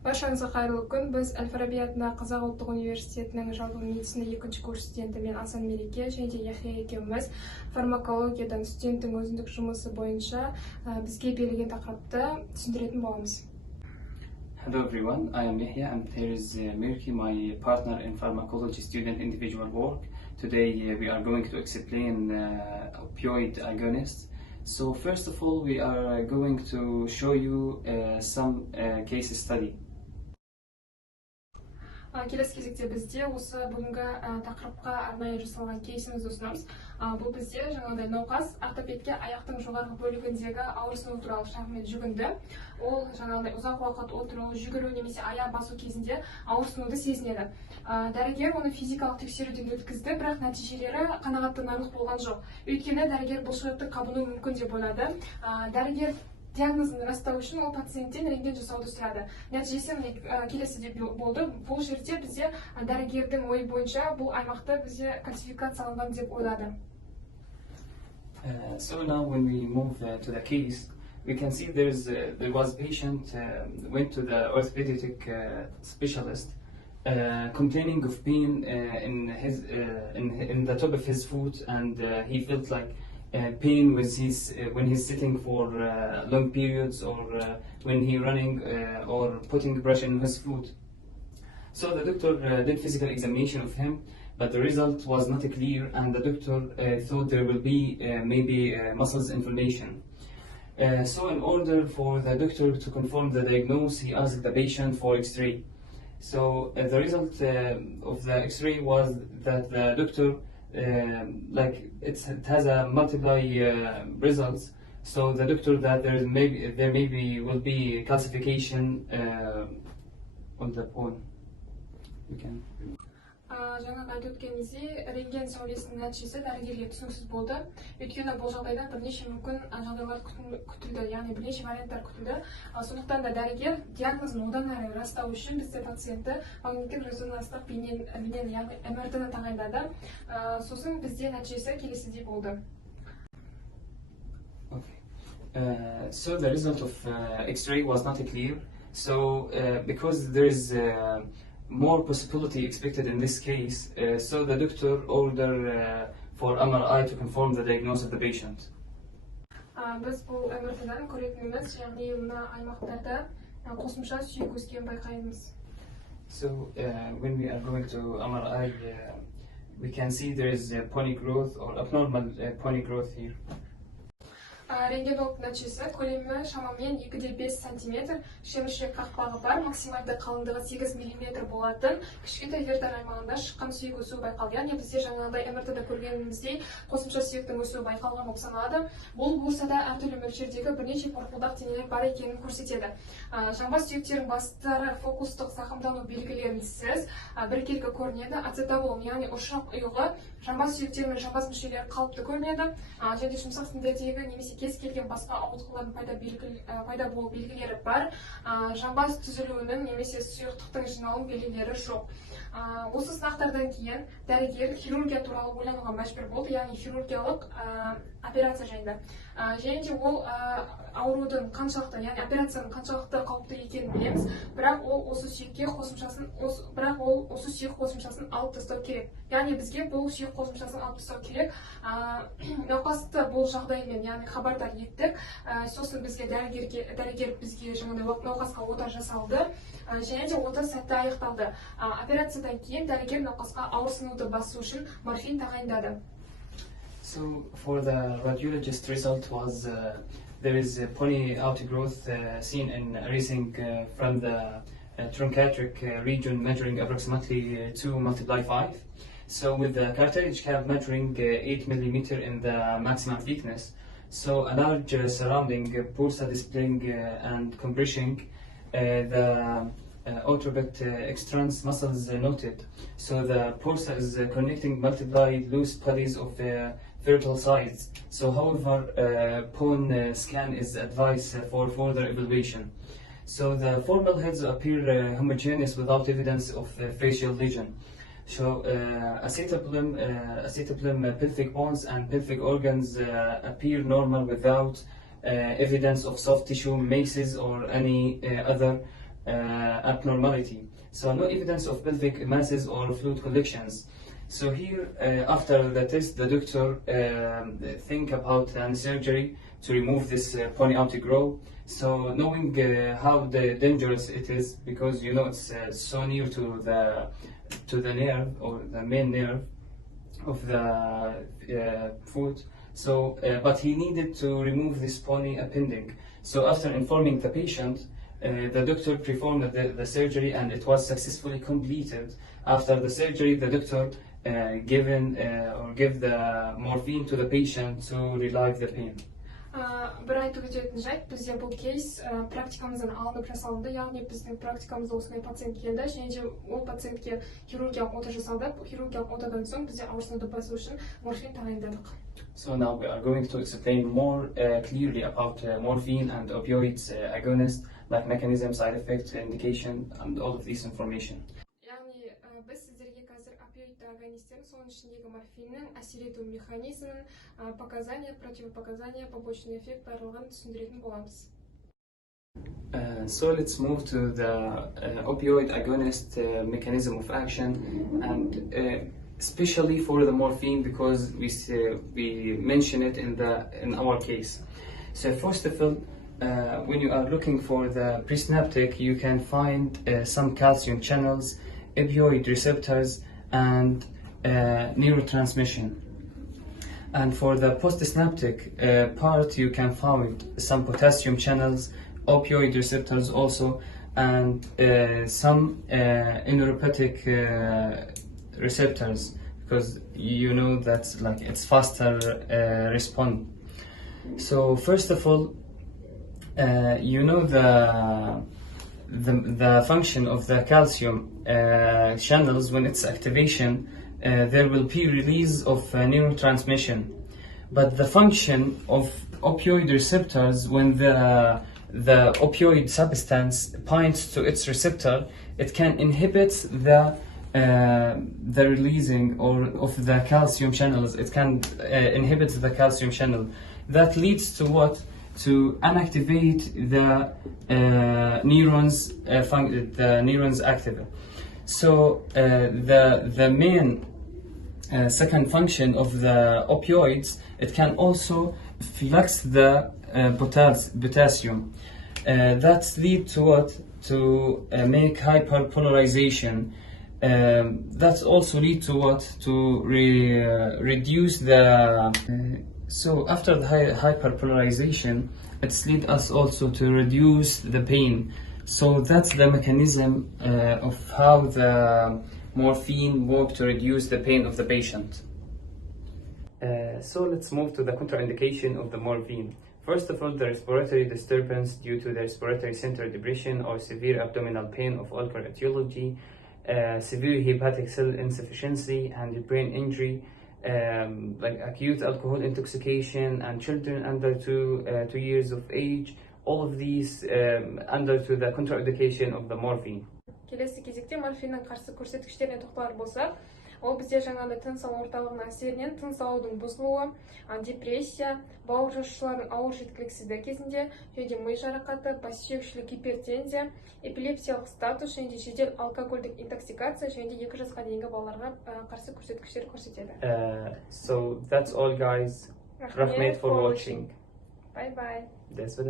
Баршаңызға қайырлы күн. Біз Әл-Фараби атындағы Қазақ ұлттық университетінің жалпы медицина 2-ші курс студенті мен Асан Мереке және Яхия екеуміз фармакологиядан студенттің өзіндік жұмысы бойынша бізге берілген тақырыпты түсіндіретін боламыз. Hello everyone, I am Yahya and there is Mirki, my partner in pharmacology student individual work. Today we are going to explain opioid agonists. So first of all we are going to show you some case study. Келесі кезекте бізде осы бүгінгі тақырыпқа арнайы жасалған кейсімізді ұсынамыз. Бұл бізде жаңағыдай науқас ортопедке аяқтың жоғарғы бөлігіндегі ауырсыну туралы шағыммен жүгінді. Ол жаңағыдай ұзақ уақыт отыру, жүгіру немесе аяқ басу кезінде ауырсынуды сезінеді. Дәрігер оны физикалық тексеруден өткізді, бірақ нәтижелері қанағаттанарлық болған жоқ. Өйткені дәрігер бұлшықетті қабыну мүмкін деп ойлады. Дәрігер диагнозын растау үшін ол пациенттен рентген жасауды сұрады. Нәтижесі келесідей болды. Бұл жерде бізде дәрігердің ойы бойынша бұл аймақты бізде классификацияланған деп ойлады. So now when we move to the case, we can see there was patient went to the orthopedic specialist complaining of pain in the top of his foot, and he felt like pain with when he's sitting for long periods, or when he's running or putting pressure on his foot. So the doctor did physical examination of him, but the result was not clear, and the doctor thought there will be maybe muscles inflammation. So in order for the doctor to confirm the diagnosis, he asked the patient for X-ray. So the result of the X-ray was that the doctor it has a multiply results. So the doctor that there maybe will be calcification on the bone. We can. Жаңағы айтып өткеніміздей, рентген сәулесінің нәтижесі дәрігерге түсініксіз болды. Өйткені бұл жағдайда бірнеше мүмкін жағдайлар күтілді, яғни бірнеше варианттар күтілді. Сондықтан да дәрігер диагнозын одан әрі растау үшін бізде пациентті магниттік резонанстық бейнені, яғни МРТ-ны тағайындады. Сосын бізде нәтижесі келесідей болды. So the result of X-ray was not clear. So because there is more possibility expected in this case, so the doctor ordered for MRI to confirm the diagnosis of the patient. Біз бұл МРТ-дан көретініміз, яғни мына аймақтарда қосымша сүйек өскенін байқаймыз. So when we are going to MRI, we can see there is pony growth or abnormal pony growth here. Рентгенолог нәтижесі көлемі шамамен 2-5 см, шеміршек қақпағы бар, максималды қалыңдығы 8 мм болатын кішкентай вертер аймағында шыққан сүйек өсуі байқалды. Яғни бізде жаңағыдай МРТ-да көргеніміздей қосымша сүйектің өсуі байқалған болып саналады. Бұл болса да әртүрлі мөлшердегі бірнеше порпылдақ денелер бар екенін көрсетеді. Жамбас сүйектерінің бастары фокустық зақымдану белгілерінсіз біркелкі көрінеді. Ацетабол, яғни ұршық ұйығы, жамбас сүйектері мен жамбас мүшелері қалыпты көрінеді. Және жұмсақ сіндердегі немесе кез келген басқа ауытқулардың пайда болу белгілері бар. Жамбас түзілуінің немесе сұйықтықтың жиналу белгілері жоқ. Осы сынақтардан кейін дәрігер хирургия туралы ойлануға мәжбүр болды, яғни хирургиялық операция жайында. Және де ол аурудың қаншалықты, яғни операцияның қаншалықты қауіпті екенін білеміз, бірақ ол осы сүйек қосымшасын алып тастау керек. Яғни бізге бұл сүйек қосымшасын алып тастау керек. Науқасты бұл жағдаймен, яғни хабардар еттік. Сосын бізге дәрігер бізге жаңағыдай науқасқа ота жасалды. Және де ота сәтті аяқталды. Операциядан кейін дәрігер науқасқа ауырсынуды басу үшін морфин тағайындады. So for the radiologist result was there is a pony outgrowth seen in raising from the truncatric region measuring approximately 2 × 5. So with the cartilage cap measuring 8 mm in the maximum thickness. So a large surrounding pulsa displaying and compressing the orthopedic extrans muscles noted. So the pulsa is connecting multiple loose bodies of vertical size. So however, bone scan is advised for further evaluation. So the formal heads appear homogeneous without evidence of facial lesion. So acetabulum, pelvic bones and pelvic organs appear normal without evidence of soft tissue, masses or any other abnormality. So no evidence of pelvic masses or fluid collections. So here, after the test, the doctor think about an surgery to remove this pony outgrow. So knowing how dangerous it is, because you know it's so near to the nerve or the main nerve of the foot. So, but he needed to remove this pony appendage. So after informing the patient, the doctor performed the surgery, and it was successfully completed. After the surgery, the doctor give the morphine to the patient to relieve the pain. Бір айтып өтетін жайт, бізде бұл кейс практикамыздан алынып жасалынды, яғни біздің практикамызда осындай пациент келді, және де ол пациентке хирургиялық ота жасалды. Хирургиялық отадан соң бізде ауырсынуды басу үшін морфин тағайындадық. So now we are going to explain more clearly about morphine and opioids, agonist, like mechanism, side effects, indication, and all of this information. Яғни біз сіздерге қазір опиоидты агонистерін, соның ішіндегі морфиннің әсер ету механизмін, показания, противопоказания, побочный эффект барлығын түсіндіретін боламыз. So let's move to the opioid agonist mechanism of action, and especially for the morphine, because we mention it in our case. So first of all, when you are looking for the presynaptic, you can find some calcium channels, opioid receptors, and neurotransmission. And for the postsynaptic part, you can find some potassium channels, opioid receptors also, and some neuropathic receptors, because you know that's like it's faster response. So first of all, you know the function of the calcium channels. When it's activation, there will be release of neurotransmission. But the function of opioid receptors, when the opioid substance binds to its receptor, it can inhibit the releasing of the calcium channels. It can inhibit the calcium channel. That leads to what? To inactivate the neurons, the neurons active. So the main second function of the opioids, it can also flux the potassium. That leads to what? To make hyperpolarization. That also lead to what? To reduce the. So after the hyperpolarization, it's lead us also to reduce the pain. So that's the mechanism of how the morphine works to reduce the pain of the patient. So let's move to the contraindication of the morphine. First of all, the respiratory disturbance due to the respiratory center depression or severe abdominal pain of all etiology, severe hepatic cell insufficiency and brain injury, like acute alcohol intoxication, and children under 2 years of age. All of these under to the contraindication of the morphine. Келесі кезекте морфиннің қарсы көрсеткіштеріне тоқталар болсақ, ол бізде жаңағыдай тыныс алу орталығының әсерінен тыныс алудың бұзылуы, депрессия, бауыр жасушаларының ауыр жеткіліксіздігі кезінде, және де ми жарақаты, бассүйекшілік гипертензия, эпилепсиялық статус, және де жедел алкогольдік интоксикация, және де 2 жасқа дейінгі балаларға қарсы көрсеткіштер көрсетеді. So that's all, guys. Rahmet for watching. Bye bye. That's what